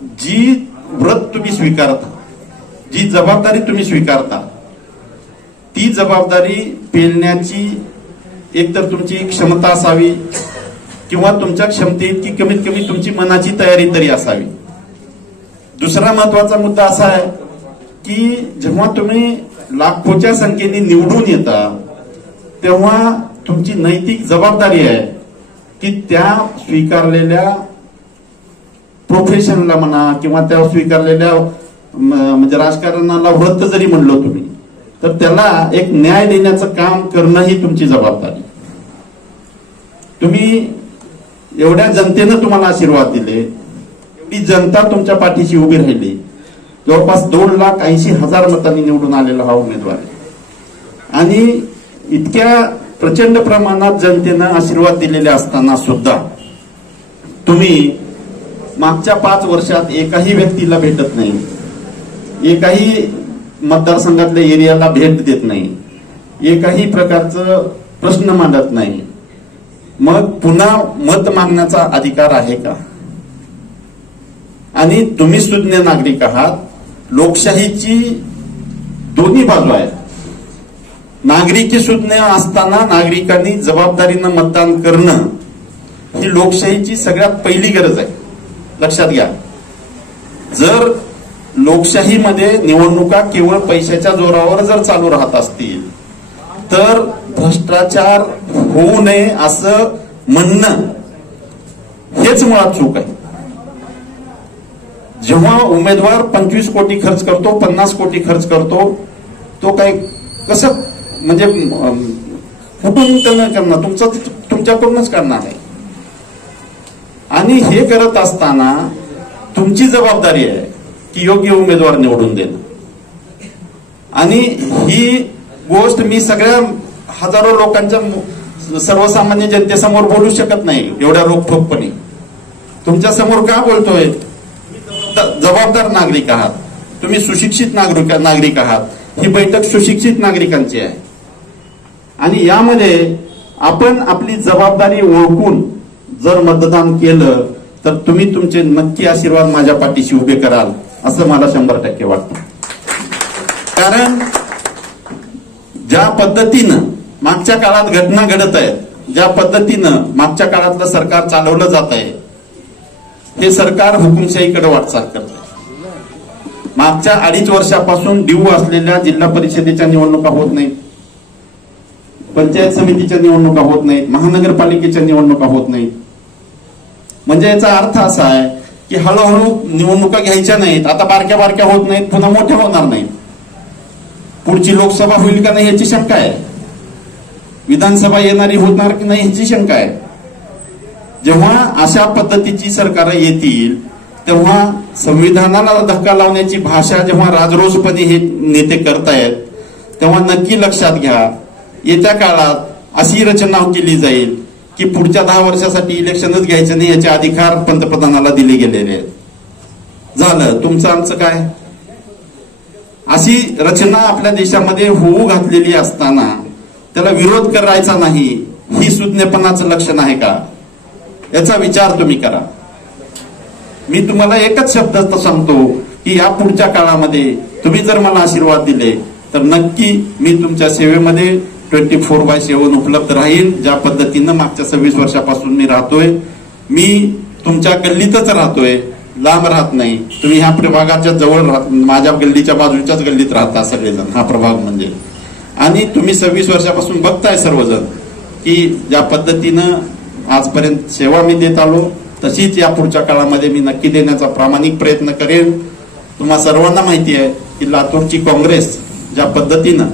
जी व्रत तुम्ही स्वीकारता, जी जबाबदारी तुम्ही स्वीकारता, ती जबाबदारी पेलण्याची एकतर तुमची क्षमता असावी किंवा तुमच्या क्षमतेइतकी कमीत कमी तुमची मनाची तयारी तरी असावी. दुसरा महत्वाचा मुद्दा असा आहे की जेव्हा तुम्ही लाखोच्या संख्येने निवडून येता तेव्हा तुमची नैतिक जबाबदारी आहे की त्या स्वीकारलेल्या प्रोफेशनला म्हणा किंवा त्या स्वीकारलेल्या म्हणजे राजकारणाला व्रत जरी म्हणलो तुम्ही तर त्याला एक न्याय देण्याचं काम करणं ही तुमची जबाबदारी. तुम्ही एवढ्या जनतेनं तुम्हाला आशीर्वाद दिले, एवढी जनता तुमच्या पाठीशी उभी राहिली, जवळपास 2,80,000 मतांनी निवडून आलेला हा उमेदवार आहे आणि इतक्या प्रचंड प्रमाणात जनतेनं आशीर्वाद दिलेले असताना सुद्धा तुम्ही मागच्या 5 वर्षात एकाही व्यक्तीला भेटत नाही, एकाही मतदारसंघातल्या एरियाला भेट देत नाही, एकाही प्रकारचं प्रश्न मांडत नाही. मग पुन्हा मत मागण्याचा अधिकार आहे का? आणि तुम्ही सुज्ञ नागरिक आहात. लोकशाहीची दोन्ही बाजू आहेत. नागरिकी सुज्ञ असताना नागरिकांनी जबाबदारीनं मतदान करणं ही लोकशाहीची सगळ्यात पहिली गरज आहे. लक्षात घ्या. जर लोकशाहीमध्ये निवडणुका केवळ पैशाच्या जोरावर जर चालू राहत असतील तर भ्रष्टाचार होऊ नये असं म्हणणं हेच मुळात चूक आहे. जेव्हा उमेदवार 25 कोटी खर्च करतो, 50 कोटी खर्च करतो, तो काय कसं म्हणजे कुठून करणार? तुमच्याकडूनच करणार आहे. आणि हे करत असताना तुमची जबाबदारी आहे की योग्य उमेदवार निवडून देणं. आणि ही गोष्ट मी सगळ्या हजारो लोकांच्या सर्वसामान्य जनतेसमोर बोलू शकत नाही एवढ्या रोखठोकपणे. तुमच्या समोर का बोलतोय? जबाबदार नागरिक आहात तुम्ही, सुशिक्षित नागरिक आहात. ही बैठक सुशिक्षित नागरिकांची आहे आणि यामध्ये आपण आपली जबाबदारी ओळखून जर मतदान केलं तर तुम्ही तुमचे नक्की आशीर्वाद माझ्या पाठीशी उभे कराल असं मला 100% वाटतं. कारण ज्या पद्धतीनं मागच्या काळात घटना घडत आहेत, ज्या पद्धतीनं मागच्या काळातलं सरकार चालवलं जात आहे, हे सरकार हुकुमशाहीकडे वाटचाल करत आहे. मागच्या 2.5 वर्षापासून ड्यू असलेल्या जिल्हा परिषदेच्या निवडणुका होत नाहीत, पंचायत समितीच्या निवडणुका होत नाहीत, महानगरपालिकेच्या निवडणुका होत नाहीत. म्हणजे याचा अर्थ असा आहे की हळूहळू निवडणुका घ्यायच्या नाहीत, आता बारक्या बारक्या होत नाहीत, पुन्हा मोठ्या होणार नाहीत. पुढची लोकसभा होईल का नाही याची शंका आहे, विधानसभा येणारी होणार की नाही याची शंका आहे. जेव्हा अशा पद्धतीची सरकार येतील तेव्हा संविधानाला धक्का लावण्याची भाषा जेव्हा राजरोसपणे हे नेते करतायत तेव्हा नक्की लक्षात घ्या, येत्या काळात अशी रचना केली जाईल की पुढच्या 10 वर्षासाठी इलेक्शनच घ्यायचं नाही याचे अधिकार पंतप्रधानाला दिले गेलेले आहेत. झालं तुमचं आमचं काय? अशी रचना आपल्या देशामध्ये होऊ घातलेली असताना त्याला विरोध करायचा नाही, ही सुज्ञपणाचं लक्षण आहे का? याचा विचार तुम्ही करा. मी तुम्हाला एकच शब्द सांगतो की या पुढच्या काळामध्ये तुम्ही जर मला आशीर्वाद दिले तर नक्की मी तुमच्या सेवेमध्ये 24/7 उपलब्ध राहील. ज्या पद्धतीनं मागच्या 26 वर्षापासून मी राहतोय, मी तुमच्या गल्लीतच राहतोय, लांब राहत नाही. तुम्ही ह्या प्रभागाच्या जवळ राहत, माझ्या गल्लीच्या बाजूच्याच गल्लीत राहता सगळेजण, हा प्रभाग म्हणजे. आणि तुम्ही 26 वर्षापासून बघताय सर्वजण की ज्या पद्धतीनं आजपर्यंत सेवा मी देत आलो तशीच या पुढच्या काळामध्ये मी नक्की देण्याचा प्रामाणिक प्रयत्न करेन. तुम्हा सर्वांना माहिती आहे की लातूरची काँग्रेस ज्या पद्धतीनं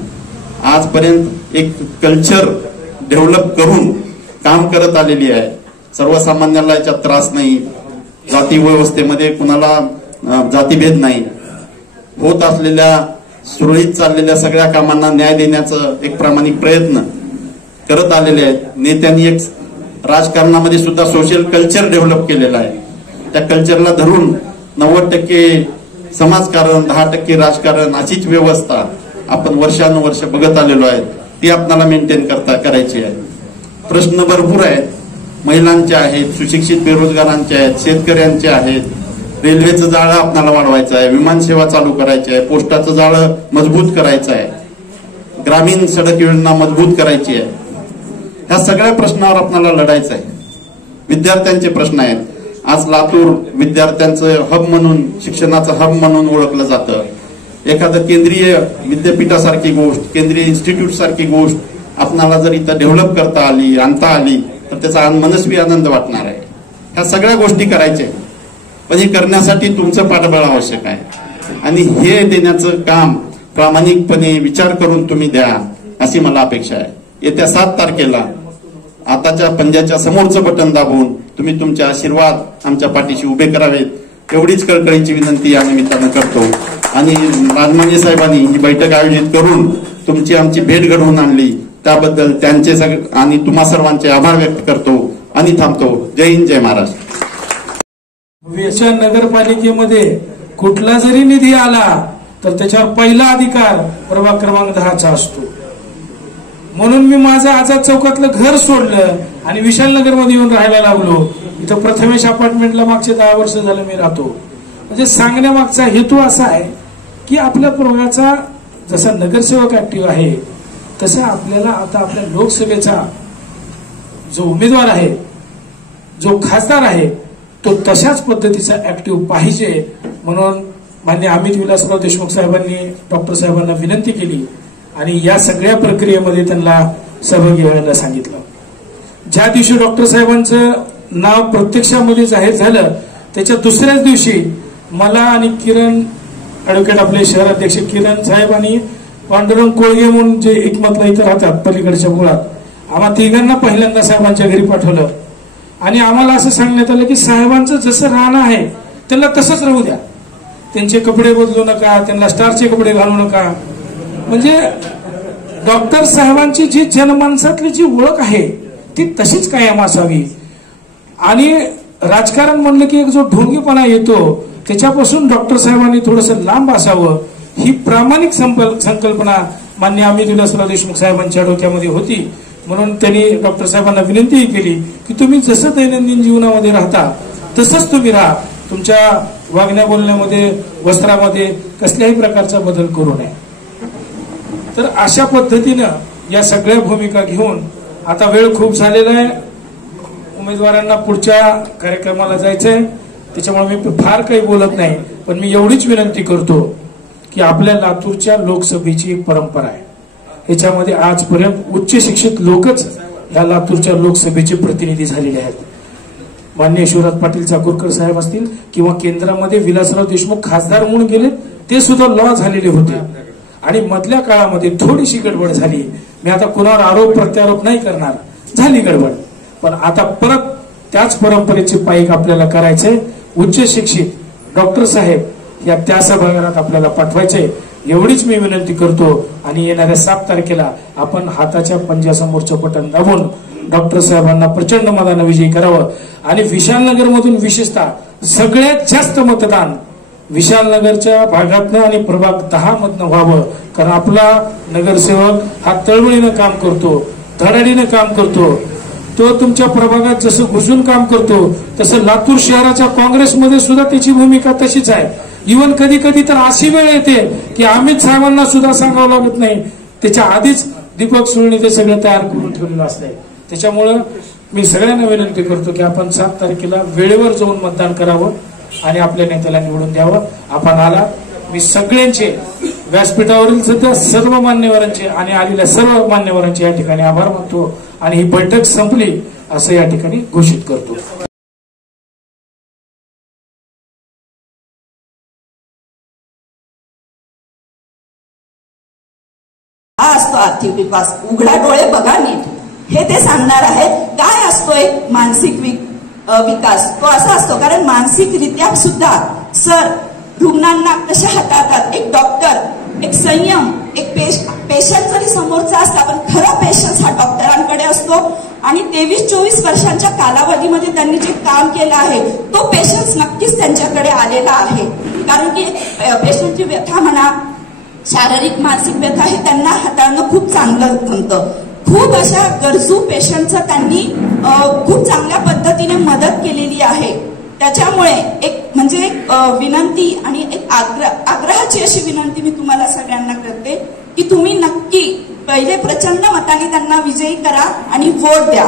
आजपर्यंत एक कल्चर डेव्हलप करून काम करत आलेली आहे, सर्वसामान्याला याच्यात त्रास नाही, जाती व्यवस्थेमध्ये कुणाला जातीभेद नाही, होत असलेल्या सुरळीत चाललेल्या सगळ्या कामांना न्याय देण्याचं एक प्रामाणिक प्रयत्न करत आलेले आहेत. नेत्यांनी एक राजकारणामध्ये सुद्धा सोशल कल्चर डेव्हलप केलेलं आहे. त्या कल्चरला धरून 90% समाजकारण, 10% राजकारण अशीच व्यवस्था आपण वर्षानुवर्ष बघत आलेलो आहे, ती आपल्याला मेंटेन करायची आहे. प्रश्न भरपूर आहेत, महिलांचे आहेत, सुशिक्षित बेरोजगारांचे आहेत, शेतकऱ्यांचे आहेत, रेल्वेचं जाळं आपल्याला वाढवायचं आहे, विमानसेवा चालू करायची आहे, पोस्टाचं जाळं मजबूत करायचं आहे, ग्रामीण सडक योजना मजबूत करायची आहे. ह्या सगळ्या प्रश्नावर आपल्याला लढायचं आहे. विद्यार्थ्यांचे प्रश्न आहेत. आज लातूर विद्यार्थ्यांचं हब म्हणून, शिक्षणाचं हब म्हणून ओळखलं जातं. एखादं केंद्रीय विद्यापीठासारखी गोष्ट, केंद्रीय इन्स्टिट्यूट सारखी गोष्ट आपणाला जर इथं डेव्हलप करता आली, आणता आली, तर त्याचा मनस्वी आनंद वाटणार आहे. ह्या सगळ्या गोष्टी करायच्या, पण हे करण्यासाठी तुमचं पाठबळ आवश्यक आहे आणि हे देण्याचं काम प्रामाणिकपणे विचार करून तुम्ही द्या, अशी मला अपेक्षा आहे. येत्या 7 तारखेला आताच्या पंजाच्या समोरचं बटन दाबून तुम्ही तुमचे आशीर्वाद आमच्या पाठीशी उभे करावेत, एवढीच कळकळीची विनंती या निमित्तानं करतो. आणि राजमांजे साहेबांनी ही बैठक आयोजित करून तुमची आमची भेट घडवून आणली त्याबद्दल त्यांचे आणि तुम्हा सर्वांचे आभार व्यक्त करतो आणि थांबतो. जय हिंद, जय महाराष्ट्र. भुवेच्या नगरपालिकेमध्ये कुठला जरी निधी आला तर त्याच्यावर पहिला अधिकार प्रभाग क्रमांक 10चा असतो. म्हणून मी माझं आझाद चौकातलं घर सोडलं आणि विशालनगर मध्ये येऊन राहायला लागलो. इथं प्रथमेश अपार्टमेंटला मागचे 10 वर्ष झालं मी राहतो. म्हणजे सांगण्यामागचा हेतू असा आहे की आपल्या प्रभागाचा जसा नगरसेवक ऍक्टिव्ह आहे तसं आपल्याला आता आपल्या लोकसभेचा जो उमेदवार आहे, जो खासदार आहे, तो तशाच पद्धतीचा ऍक्टिव्ह पाहिजे. म्हणून माननीय अमित विलासराव देशमुख साहेबांनी डॉक्टर साहेबांना विनंती केली आणि या सगळ्या प्रक्रियेमध्ये त्यांना सहभागी व्हायला सांगितलं. ज्या दिवशी डॉक्टर साहेबांचं नाव प्रत्यक्षामध्ये जाहीर झालं त्याच्या दुसऱ्याच दिवशी मला आणि किरण ऍडव्होकेट, आपले शहराध्यक्ष किरण साहेब आणि पांडुरंग कोळगे म्हणून जे एकमतला इथं राहतात पलीकडच्या मुळात, आम्हा तिघांना पहिल्यांदा साहेबांच्या घरी पाठवलं आणि आम्हाला असं सांगण्यात आलं की साहेबांचं जसं राहणं आहे त्यांना तसंच राहू द्या, त्यांचे कपडे बदलू नका, त्यांना स्टारचे कपडे घालू नका. म्हणजे डॉक्टर साहेबांची जी जनमानसातली जी ओळख आहे ती तशीच कायम असावी. आणि राजकारण म्हणलं की एक जो ढोंगीपणा येतो त्याच्यापासून डॉक्टर साहेबांनी थोडंसं लांब असावं, ही प्रामाणिक संकल्पना माननीय अमित विलासराव देशमुख साहेबांच्या डोक्यामध्ये होती. म्हणून त्यांनी डॉक्टर साहेबांना विनंती केली की तुम्ही जसं दैनंदिन जीवनामध्ये राहता तसंच तुम्ही राहा, तुमच्या वागण्या बोलण्यामध्ये, वस्त्रामध्ये कसल्याही प्रकारचा बदल करू नये. तर अशा पद्धतीनं या सगळ्या भूमिका घेऊन आता वेळ खूप झालेला आहे, उमेदवारांना पुढच्या कार्यक्रमाला जायचंय, त्याच्यामुळे मी फार काही बोलत नाही. पण मी एवढीच विनंती करतो की आपल्या लातूरच्या लोकसभेची एक परंपरा आहे, ह्याच्यामध्ये आजपर्यंत उच्च शिक्षित लोकच या लातूरच्या लोकसभेचे प्रतिनिधी झालेले आहेत. माननीय शिवराज पाटील चाकूरकर साहेब असतील किंवा केंद्रामध्ये विलासराव देशमुख खासदार म्हणून गेले, ते सुद्धा लॉ झालेले होते. आणि मधल्या काळामध्ये थोडीशी गडबड झाली. मी आता कुणावर आरोप प्रत्यारोप नाही करणार, झाली गडबड, पण आता परत त्याच परंपरेचे पाईक आपल्याला करायचंय. उच्च शिक्षित डॉक्टर साहेब या त्या सभागृहात आपल्याला पाठवायचंय, एवढीच मी विनंती करतो. आणि येणाऱ्या 7 तारखेला आपण हाताच्या पंजासमोरचं बटन दाबून डॉक्टर साहेबांना प्रचंड मतानं विजयी करावं. आणि विशालनगर मधून विशेषतः सगळ्यात जास्त मतदान विशालनगरच्या भागातनं आणि प्रभाग 10 मधनं व्हावं. कारण आपला नगरसेवक हा तळमळीनं काम करतो, धडाडीनं काम करतो. तो तुमच्या प्रभागात जसं घुसून काम करतो तसं लातूर शहराच्या काँग्रेसमध्ये सुद्धा त्याची भूमिका तशीच आहे. इव्हन कधी कधी तर अशी वेळ येते की अमित साहेबांना सुद्धा सांगावं लागत नाही, त्याच्या आधीच दीपक सुरणी ते सगळं तयार करून ठेवलेलं असतंय. त्याच्यामुळं मी सगळ्यांना विनंती करतो की आपण 7 तारखेला वेळेवर जाऊन मतदान करावं आणि आपल्या नेत्याला निवडून द्यावं. आपण आला, मी सगळ्यांचे व्यासपीठावरील सध्या सर्व मान्यवरांचे आणि आलेल्या सर्व मान्यवरांचे या ठिकाणी आभार मानतो आणि ही बैठक संपली असं या ठिकाणी घोषित करतो. हा असतो आर्थिक विकास, उघडा डोळे बघा नीट, हे ते सांगणार आहे. काय असतो एक मानसिक विकास? तो असा असतो, कारण मानसिकरित्या सुद्धा सर रुग्णांना कशा हाताळतात, एक डॉक्टर, एक संयम, एक पेशंट जरी समोरचा असला पण खरा पेशंट हा डॉक्टरांकडे असतो. आणि 23-24 वर्षांच्या कालावधीमध्ये त्यांनी जे काम केलं आहे तो पेशंट नक्कीच त्यांच्याकडे आलेला आहे. कारण की पेशंटची व्यथा म्हणा, शारीरिक मानसिक व्यथा हे त्यांना हाताळणं खूप चांगलं जमतं. खूप अशा गरजू पेशंटचं त्यांनी खूप चांगल्या पद्धतीने मदत केलेली आहे. त्याच्यामुळे एक म्हणजे विनंती आणि एक आग्रहाची अशी विनंती मी तुम्हाला सगळ्यांना करते की तुम्ही नक्की पहिले प्रचंड मताने त्यांना विजयी करा आणि वोट द्या.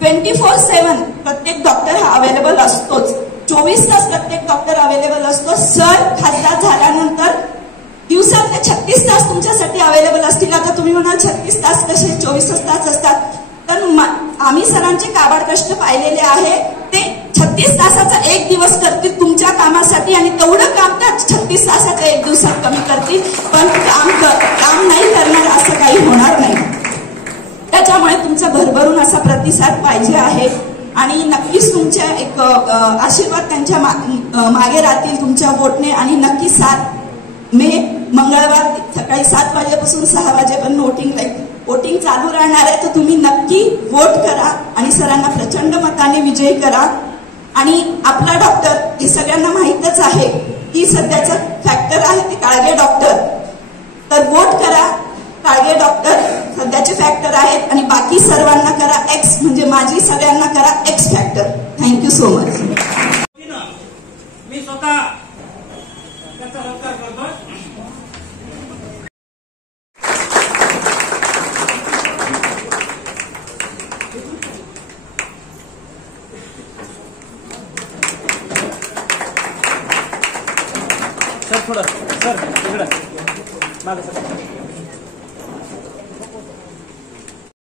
24/7 प्रत्येक डॉक्टर हा अवेलेबल असतोच. 24 तास प्रत्येक डॉक्टर अवेलेबल असतो. सर खासदार झाल्यानंतर दिवसातले 36 तास तुमच्यासाठी अवेलेबल असतील. आता तुम्ही म्हणाल 36 तास कसे, 24 तास असतात. तर आम्ही सरांचे काबाड कष्ट पाहिलेले आहे. ते 36 तासाचा एक दिवस करतील तुमच्या कामासाठी आणि तेवढं काम त्या 36 तासाच्या एक दिवसात कमी करतील. पण काम नाही करणार असं काही होणार नाही. त्याच्यामुळे तुमचा भरभरून असा प्रतिसाद पाहिजे आहे आणि नक्कीच तुमच्या एक आशीर्वाद त्यांच्या मागे राहतील तुमच्या वोटने. आणि नक्की 7 मे मंगळवार सकाळी 7 वाजेपासून 6 वाजेपर्यंत वोटिंग चालू राहणार आहे. तर तुम्ही नक्की वोट करा आणि सरांना प्रचंड मताने विजयी करा. आणि आपला डॉक्टर हे सगळ्यांना माहीतच आहे की सध्याचं फॅक्टर आहे ते काळगे डॉक्टर. तर वोट करा. काळगे डॉक्टर सध्याचे फॅक्टर आहेत आणि बाकी सर्वांना करा एक्स, म्हणजे माझी सगळ्यांना करा X factor. Thank you so much. मी स्वतः त्याचा सत्कार करतो. सर थोडं सर इकडं मागं सर.